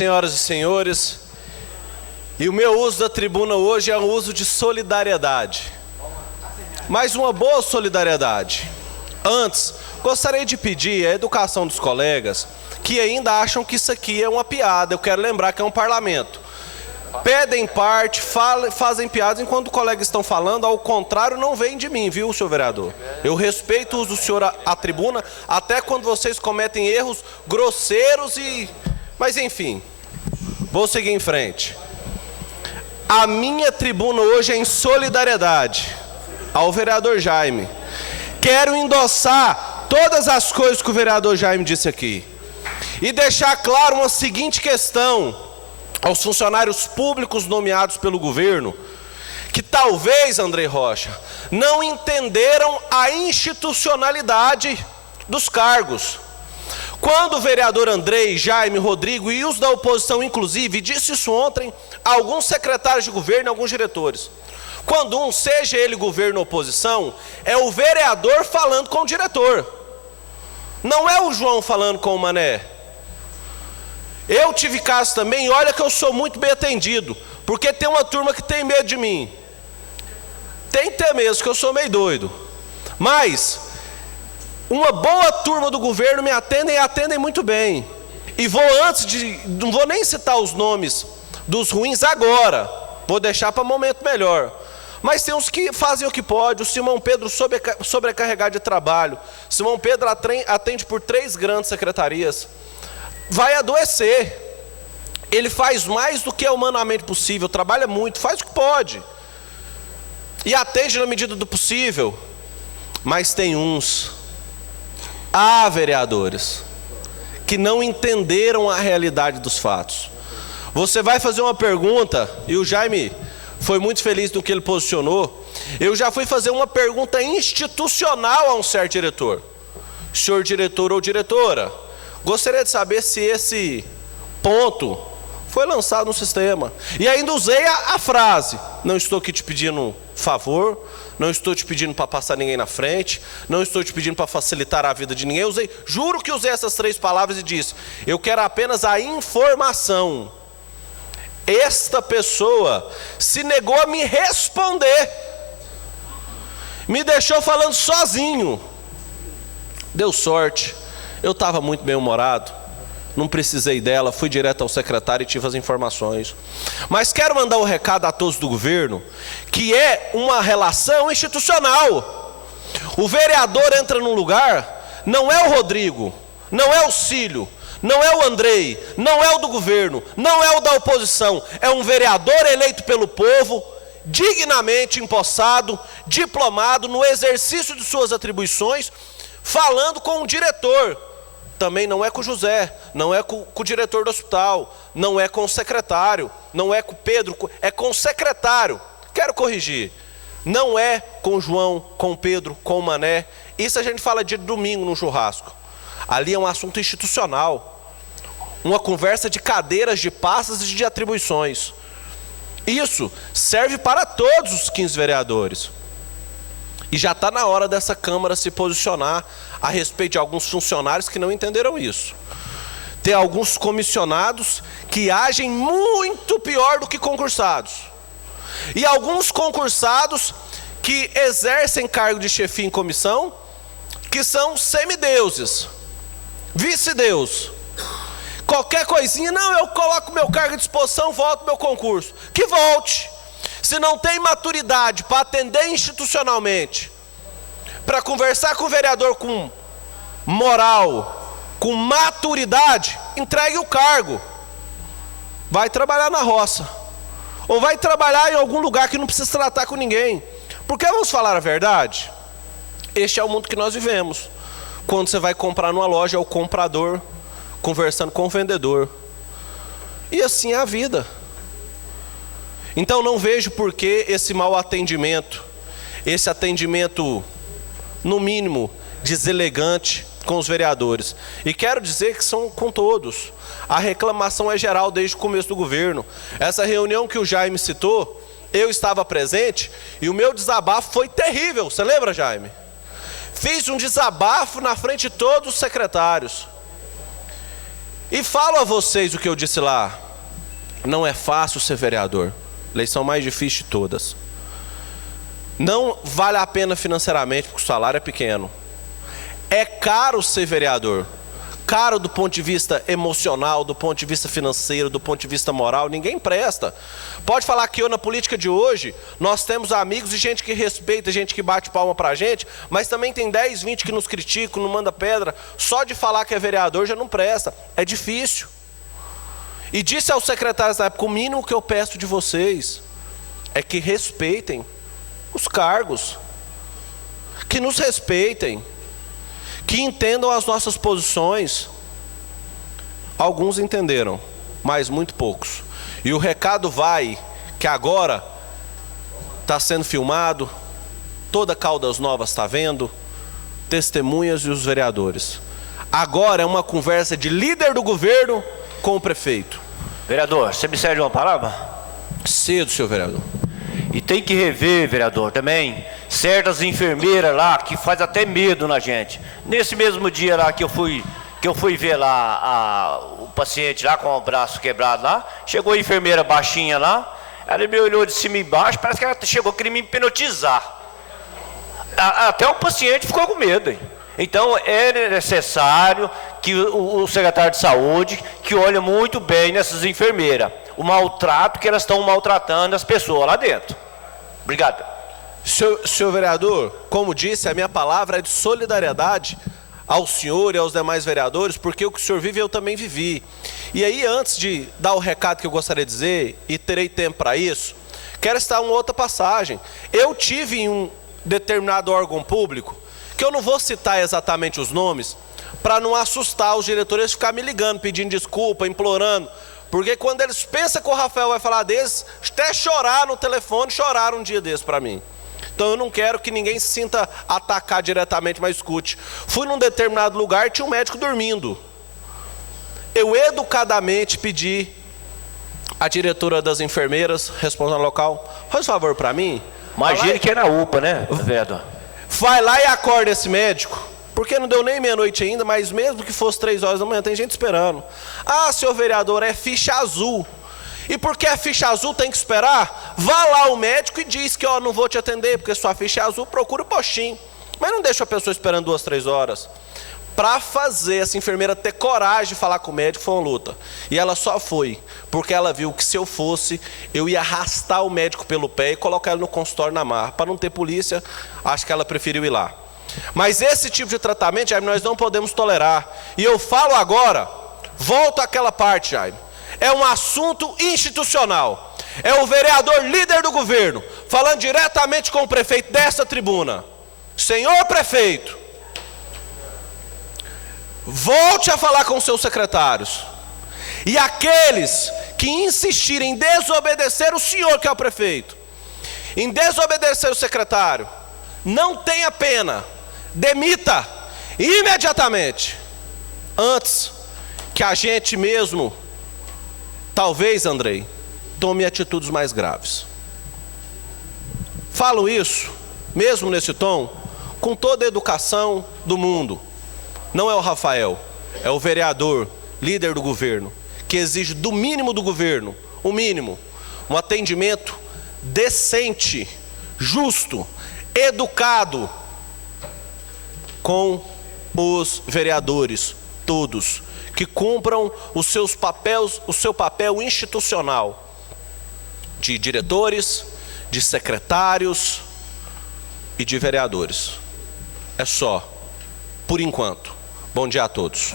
Senhoras e senhores, e o meu uso da tribuna hoje é um uso de solidariedade, mas uma boa solidariedade. Antes, gostaria de pedir a educação dos colegas que ainda acham que isso aqui é uma piada. Eu quero lembrar que é um parlamento. Pedem parte, fazem piadas enquanto os colegas estão falando, ao contrário, não vem de mim, viu, senhor vereador? Eu respeito o uso do senhor à tribuna, até quando vocês cometem erros grosseiros Mas enfim, vou seguir em frente. A minha tribuna hoje é em solidariedade ao vereador Jaime. Quero endossar todas as coisas que o vereador Jaime disse aqui e deixar claro uma seguinte questão aos funcionários públicos nomeados pelo governo, que talvez, Andrei Rocha, não entenderam a institucionalidade dos cargos. Quando o vereador Andrei, Jaime, Rodrigo e os da oposição, inclusive, disse isso ontem a alguns secretários de governo e alguns diretores. Quando seja ele governo ou oposição, é o vereador falando com o diretor. Não é o João falando com o Mané. Eu tive caso também, e olha que eu sou muito bem atendido, porque tem uma turma que tem medo de mim. Tem que ter mesmo, que eu sou meio doido. Mas uma boa turma do governo me atendem e atendem muito bem. E não vou nem citar os nomes dos ruins agora, vou deixar para momento melhor. Mas tem uns que fazem o que pode. O Simão Pedro sobrecarregado de trabalho. Simão Pedro atende por 3 grandes secretarias. Vai adoecer. Ele faz mais do que é humanamente possível, trabalha muito, faz o que pode. E atende na medida do possível. Mas tem uns, vereadores, que não entenderam a realidade dos fatos. Você vai fazer uma pergunta, e o Jaime foi muito feliz no que ele posicionou. Eu já fui fazer uma pergunta institucional a um certo diretor. Senhor diretor ou diretora, gostaria de saber se esse ponto foi lançado no sistema. E ainda usei a frase: não estou aqui te pedindo favor, não estou te pedindo para passar ninguém na frente, não estou te pedindo para facilitar a vida de ninguém. Juro que usei essas 3 palavras e disse: eu quero apenas a informação. Esta pessoa se negou a me responder, me deixou falando sozinho. Deu sorte, eu estava muito bem-humorado, não precisei dela, fui direto ao secretário e tive as informações. Mas quero mandar um recado a todos do governo, que é uma relação institucional. O vereador entra num lugar, não é o Rodrigo, não é o Cílio, não é o Andrei, não é o do governo, não é o da oposição, é um vereador eleito pelo povo, dignamente empossado, diplomado, no exercício de suas atribuições, falando com o diretor. Também não é com o José, não é com o diretor do hospital, não é com o secretário, não é com o Pedro, é com o secretário. Quero corrigir, não é com o João, com o Pedro, com o Mané. Isso a gente fala de domingo no churrasco. Ali é um assunto institucional, uma conversa de cadeiras, de pastas e de atribuições. Isso serve para todos os 15 vereadores. E já está na hora dessa Câmara se posicionar a respeito de alguns funcionários que não entenderam isso. Tem alguns comissionados que agem muito pior do que concursados. E alguns concursados que exercem cargo de chefia em comissão, que são semideuses, vice-deus. Qualquer coisinha, não, eu coloco meu cargo à disposição, volto meu concurso. Que volte. Se não tem maturidade para atender institucionalmente, para conversar com o vereador com moral, com maturidade, entregue o cargo. Vai trabalhar na roça, ou vai trabalhar em algum lugar que não precisa tratar com ninguém. Porque vamos falar a verdade, este é o mundo que nós vivemos. Quando você vai comprar numa loja, é o comprador conversando com o vendedor. E assim é a vida. Então não vejo por que esse mau atendimento, esse atendimento, no mínimo, deselegante com os vereadores. E quero dizer que são com todos. A reclamação é geral desde o começo do governo. Essa reunião que o Jaime citou, eu estava presente e o meu desabafo foi terrível. Você lembra, Jaime? Fiz um desabafo na frente de todos os secretários. E falo a vocês o que eu disse lá. Não é fácil ser vereador. Eleição mais difícil de todas. Não vale a pena financeiramente, porque o salário é pequeno. É caro ser vereador. Caro do ponto de vista emocional, do ponto de vista financeiro, do ponto de vista moral. Ninguém presta. Pode falar que eu, na política de hoje, nós temos amigos e gente que respeita, gente que bate palma pra gente, mas também tem 10, 20 que nos criticam, não manda pedra. Só de falar que é vereador já não presta. É difícil. E disse aos secretários da época: o mínimo que eu peço de vocês é que respeitem os cargos, que nos respeitem, que entendam as nossas posições. Alguns entenderam, mas muito poucos. E o recado vai, que agora está sendo filmado, toda Caldas Novas está vendo, testemunhas e os vereadores. Agora é uma conversa de líder do governo com o prefeito. Vereador, você me cede uma palavra? Cedo, senhor vereador. E tem que rever, vereador, também certas enfermeiras lá que faz até medo na gente. Nesse mesmo dia lá que eu fui ver lá o paciente lá com o braço quebrado lá, chegou a enfermeira baixinha lá, ela me olhou de cima e embaixo, parece que ela chegou querendo me hipnotizar. Até o paciente ficou com medo. Então é necessário que o secretário de saúde, que olha muito bem nessas enfermeiras, o maltrato que elas estão maltratando as pessoas lá dentro. Obrigado. Senhor vereador, como disse, a minha palavra é de solidariedade ao senhor e aos demais vereadores, porque o que o senhor vive eu também vivi. E aí, antes de dar o recado que eu gostaria de dizer, e terei tempo para isso, quero citar uma outra passagem. Eu tive em um determinado órgão público, que eu não vou citar exatamente os nomes, para não assustar os diretores, ficar me ligando, pedindo desculpa, implorando, porque quando eles pensam que o Rafael vai falar deles, até chorar no telefone, choraram um dia desse para mim. Então eu não quero que ninguém se sinta atacar diretamente, mas escute. Fui num determinado lugar e tinha um médico dormindo. Eu educadamente pedi à diretora das enfermeiras, responsável local, faz um favor para mim. Imagine que é na UPA, né, vereador? Vai lá e acorda esse médico, porque não deu nem meia-noite ainda, mas mesmo que fosse 3 horas da manhã, tem gente esperando. Ah, senhor vereador, é ficha azul. E porque é ficha azul, tem que esperar? Vá lá o médico e diz que, ó, não vou te atender, porque sua ficha é azul, procura o postinho. Mas não deixa a pessoa esperando 2, 3 horas. Para fazer essa enfermeira ter coragem de falar com o médico foi uma luta. E ela só foi, porque ela viu que se eu fosse, eu ia arrastar o médico pelo pé e colocar ele no consultório na marra. Para não ter polícia, acho que ela preferiu ir lá. Mas esse tipo de tratamento, Jaime, nós não podemos tolerar. E eu falo agora, volto àquela parte, Jaime. É um assunto institucional. É o vereador líder do governo, falando diretamente com o prefeito dessa tribuna. Senhor prefeito, volte a falar com seus secretários. E aqueles que insistirem em desobedecer o senhor, que é o prefeito, em desobedecer o secretário, não tenha pena, demita imediatamente, antes que a gente mesmo, talvez, Andrei, tome atitudes mais graves. Falo isso, mesmo nesse tom, com toda a educação do mundo. Não é o Rafael, é o vereador, líder do governo, que exige do mínimo do governo, o mínimo, um atendimento decente, justo, educado com os vereadores, todos, que cumpram o seu papel institucional de diretores, de secretários e de vereadores. É só, por enquanto. Bom dia a todos.